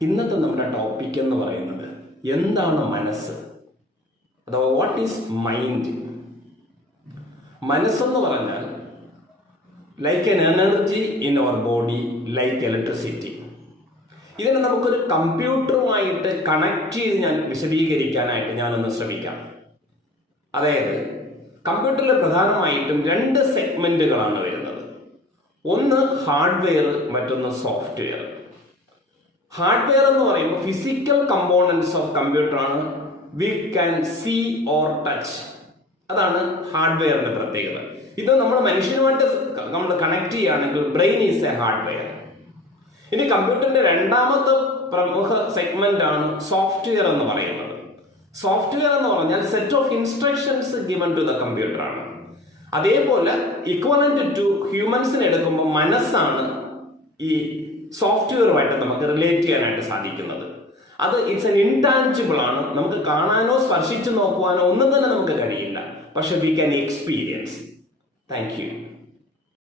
ഇന്നത്തെ നമ്മുടെ ടോപ്പിക് എന്ന് പറയുന്നത് എന്താണ് മനസ്സ്, അഥവാ വാട്ട് ഈസ് മൈൻഡ്. മനസ്സെന്ന് പറഞ്ഞാൽ like an energy in our body, like electricity. ഇതിനെ നമുക്കൊരു കമ്പ്യൂട്ടറുമായിട്ട് കണക്ട് ചെയ്ത് ഞാൻ വിശദീകരിക്കാനായിട്ട് ഞാനൊന്ന് ശ്രമിക്കാം. അതായത് കമ്പ്യൂട്ടറിൽ പ്രധാനമായിട്ടും രണ്ട് സെഗ്മെന്റുകളാണ് വരുന്നത്. ഒന്ന് ഹാർഡ്വെയർ, മറ്റൊന്ന് സോഫ്റ്റ്വെയർ. ഹാർഡ്വെയർ എന്ന് പറയുമ്പോൾ ഫിസിക്കൽ കമ്പോണൻസ് ഓഫ് കമ്പ്യൂട്ടറാണ്. We can see or touch. അതാണ് ഹാർഡ്വെയറിന്റെ പ്രത്യേകത. ഇത് നമ്മൾ മനുഷ്യനുമായിട്ട് നമ്മൾ കണക്ട് ചെയ്യുകയാണെങ്കിൽ ബ്രെയിൻ ഈസ് എ ഹാർഡ്വെയർ. ഇനി കമ്പ്യൂട്ടറിന്റെ രണ്ടാമത്തെ പ്രമുഖ സെഗ്മെന്റ് ആണ് സോഫ്റ്റ്വെയർ എന്ന് പറയുന്നത്. സോഫ്റ്റ്വെയർ എന്ന് പറഞ്ഞാൽ set of instructions given to the computer ആണ്. അതേപോലെ ഇക്വലന്റ് ടു ഹ്യൂമൻസിന് എടുക്കുമ്പോൾ മനസ്സാണ് ഈ സോഫ്റ്റ്വെയറുമായിട്ട് നമുക്ക് റിലേറ്റ് ചെയ്യാനായിട്ട് സാധിക്കുന്നത്. അത് ഇറ്റ്സ് എൻ ഇൻടാഞ്ചിബിൾ ആണ്. നമുക്ക് കാണാനോ സ്പർശിച്ചു നോക്കുവാനോ ഒന്നും തന്നെ നമുക്ക് കഴിയില്ല. പക്ഷെ we can experience. Thank you.